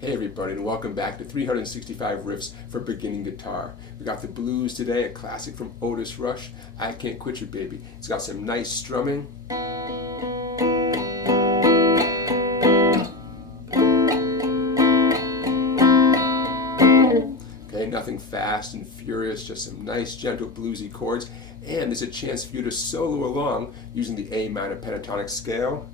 Hey everybody, and welcome back to 365 Riffs for Beginning Guitar. We got the blues today, a classic from Otis Rush, I Can't Quit You Baby. It's got some nice strumming. Okay, nothing fast and furious, just some nice gentle bluesy chords. And there's a chance for you to solo along using the A minor pentatonic scale.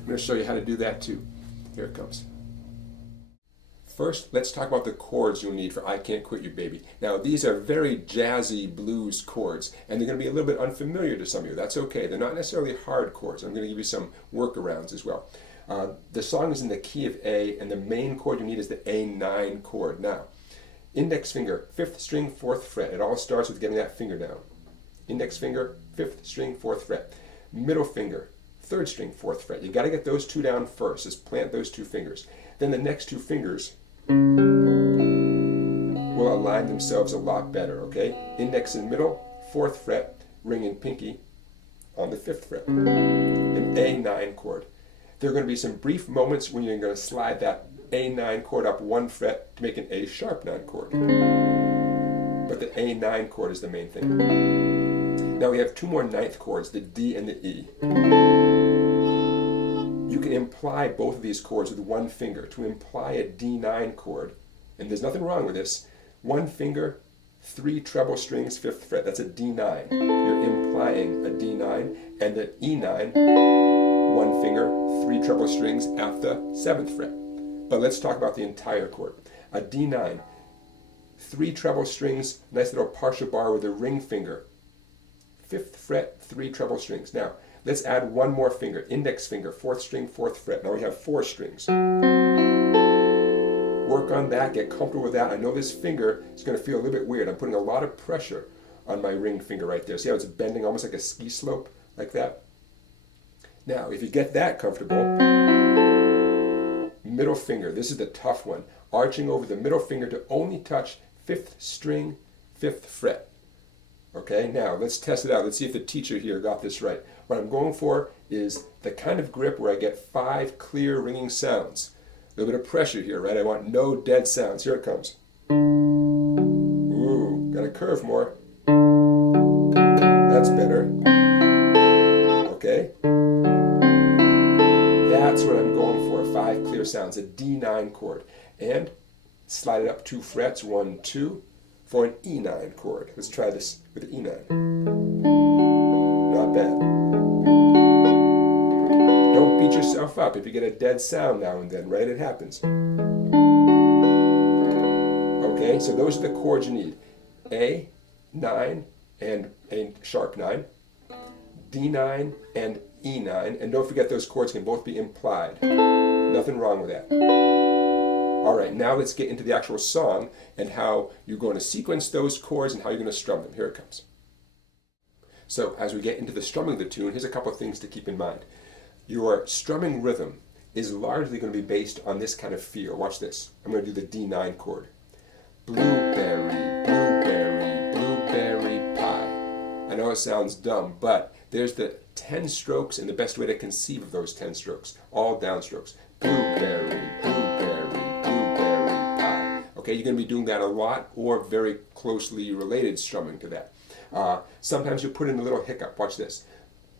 I'm going to show you how to do that too. Here it comes. First, let's talk about the chords you'll need for I Can't Quit You Baby. Now, these are very jazzy blues chords, and they're going to be a little bit unfamiliar to some of you. That's okay. They're not necessarily hard chords. I'm going to give you some workarounds as well. The song is in the key of A, and the main chord you need is the A9 chord. Now, index finger, 5th string, 4th fret. It all starts with getting that finger down. Index finger, 5th string, 4th fret. Middle finger, 3rd string, 4th fret. You got to get those two down first. Just plant those two fingers. Then the next two fingers will align themselves a lot better, okay? Index and middle, 4th fret, ring and pinky on the 5th fret. An A9 chord. There are going to be some brief moments when you're going to slide that A9 chord up 1 fret to make an A sharp 9 chord. But the A9 chord is the main thing. Now we have two more 9th chords, the D and the E. You can imply both of these chords with one finger. To imply a D9 chord, and there's nothing wrong with this, one finger, 3 treble strings, 5th fret. That's a D9. You're implying a D9, and the E9, one finger, 3 treble strings at the 7th fret. But let's talk about the entire chord. A D9, 3 treble strings, nice little partial bar with a ring finger. 5th fret, 3 treble strings. Now, let's add one more finger, index finger, 4th string, 4th fret. Now we have 4 strings. Work on that, get comfortable with that. I know this finger is going to feel a little bit weird. I'm putting a lot of pressure on my ring finger right there. See how it's bending almost like a ski slope, like that? Now, if you get that comfortable, middle finger, this is the tough one. Arching over the middle finger to only touch 5th string, 5th fret. Okay, now let's test it out. Let's see if the teacher here got this right. What I'm going for is the kind of grip where I get 5 clear ringing sounds. A little bit of pressure here, right? I want no dead sounds. Here it comes. Ooh, got to curve more. That's better. Okay. That's what I'm going for, 5 clear sounds, a D9 chord. And slide it up 2 frets, 1, 2, for an E9 chord. Let's try this with the E9. Not bad. Don't beat yourself up if you get a dead sound now and then, right? It happens. Okay, so those are the chords you need. A, 9, and A sharp 9. D9 and E9. And don't forget those chords can both be implied. Nothing wrong with that. All right, now let's get into the actual song and how you're going to sequence those chords and how you're going to strum them. Here it comes. So as we get into the strumming of the tune, here's a couple of things to keep in mind. Your strumming rhythm is largely going to be based on this kind of feel. Watch this. I'm going to do the D9 chord. Blueberry, blueberry, blueberry pie. I know it sounds dumb, but there's the 10 strokes and the best way to conceive of those 10 strokes. All downstrokes. Blueberry, blueberry, blueberry pie. Okay, you're going to be doing that a lot or very closely related strumming to that. Sometimes you put in a little hiccup. Watch this.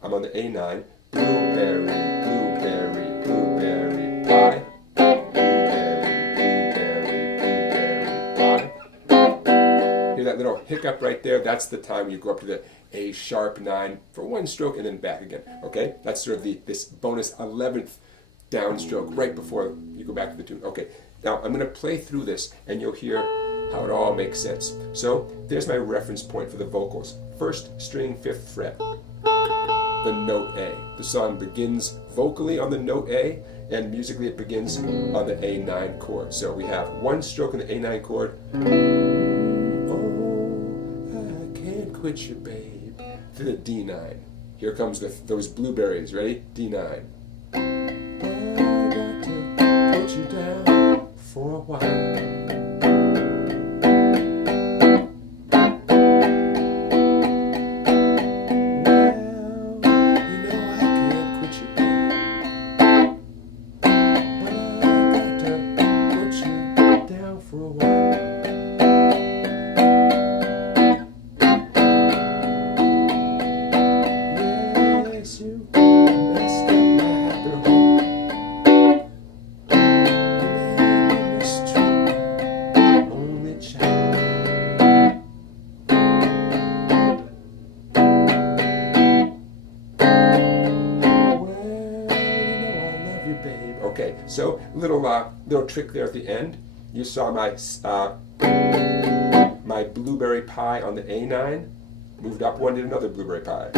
I'm on the A9. Blueberry, blueberry, blueberry pie. Blueberry, blueberry, blueberry pie. Hear that little hiccup right there? That's the time you go up to the A sharp 9 for 1 stroke and then back again. Okay, that's sort of this bonus 11th downstroke right before you go back to the tune. Okay, now I'm going to play through this and you'll hear how it all makes sense. So there's my reference point for the vocals. 1st string, 5th fret, the note A. The song begins vocally on the note A, and musically it begins on the A9 chord. So we have 1 stroke in the A9 chord. Oh, I can't quit you, babe. To the D9. Here comes those blueberries. Ready? D9. I got to put you down for a while. Well, you know I can't quit you, Okay, so little trick there at the end. You saw my blueberry pie on the A9, moved up one, did another blueberry pie.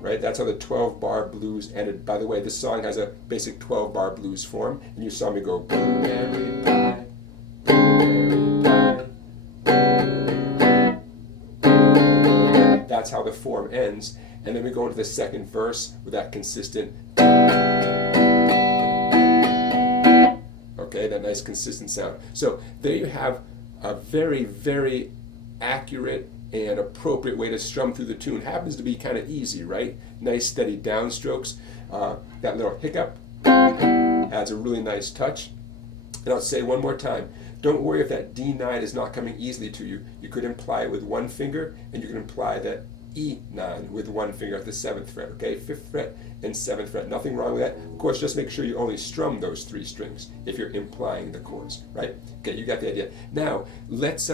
Right, that's how the 12-bar blues ended. By the way, this song has a basic 12-bar blues form, and you saw me go blueberry pie, blueberry pie. That's how the form ends, and then we go into the second verse with that consistent. Okay, that nice consistent sound. So there you have a very, very accurate and appropriate way to strum through the tune. Happens to be kind of easy, right? Nice steady downstrokes. That little hiccup adds a really nice touch. And I'll say one more time, don't worry if that D9 is not coming easily to you. You could imply it with one finger, and you can imply that E9 with one finger at the 7th fret, okay? 5th fret and 7th fret, nothing wrong with that. Of course, just make sure you only strum those 3 strings if you're implying the chords, right? Okay, you got the idea. Now, let's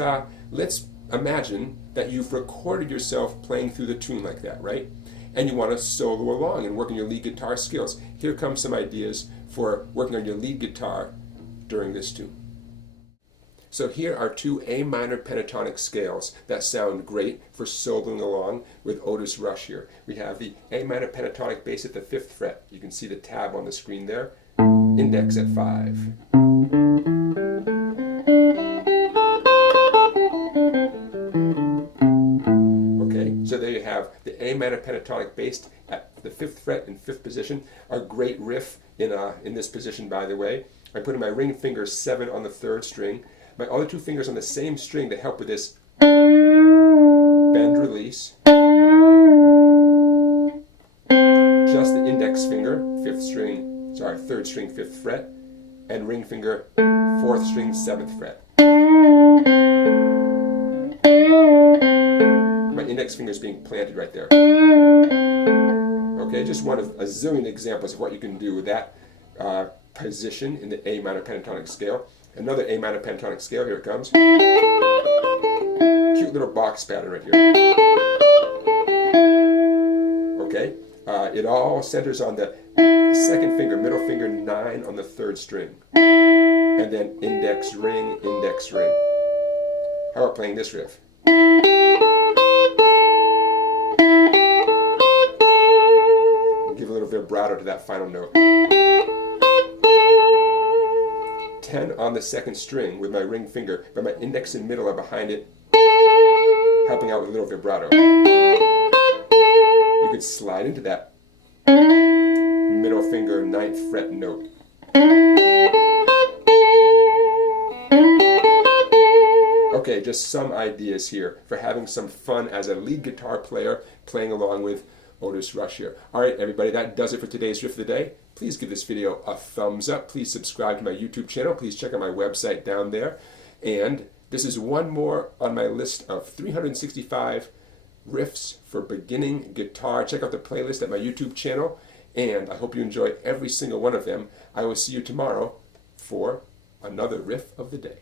imagine that you've recorded yourself playing through the tune like that, right? And you want to solo along and work on your lead guitar skills. Here come some ideas for working on your lead guitar during this tune. So here are 2 A minor pentatonic scales that sound great for soloing along with Otis Rush here. We have the A minor pentatonic bass at the 5th fret. You can see the tab on the screen there. Index at 5. Okay, so there you have the A minor pentatonic bass at the 5th fret in 5th position. A great riff in this position, by the way. I'm putting my ring finger 7 on the 3rd string. My other 2 fingers on the same string to help with this bend release. Just the index finger, 3rd string, 5th fret, and ring finger, 4th string, 7th fret. My index finger is being planted right there. Okay, just one of a zillion examples of what you can do with that position in the A minor pentatonic scale. Another A minor pentatonic scale, here it comes. Cute little box pattern right here. Okay, it all centers on the 2nd finger, middle finger 9 on the 3rd string. And then index ring, index ring. How about playing this riff? Give a little vibrato to that final note. 10 on the 2nd string with my ring finger, but my index and middle are behind it, helping out with a little vibrato. You could slide into that middle finger 9th fret note. Okay, just some ideas here for having some fun as a lead guitar player playing along with Otis Rush here. Alright everybody, that does it for today's Riff of the Day. Please give this video a thumbs up. Please subscribe to my YouTube channel. Please check out my website down there. And this is one more on my list of 365 riffs for beginning guitar. Check out the playlist at my YouTube channel. And I hope you enjoy every single one of them. I will see you tomorrow for another Riff of the Day.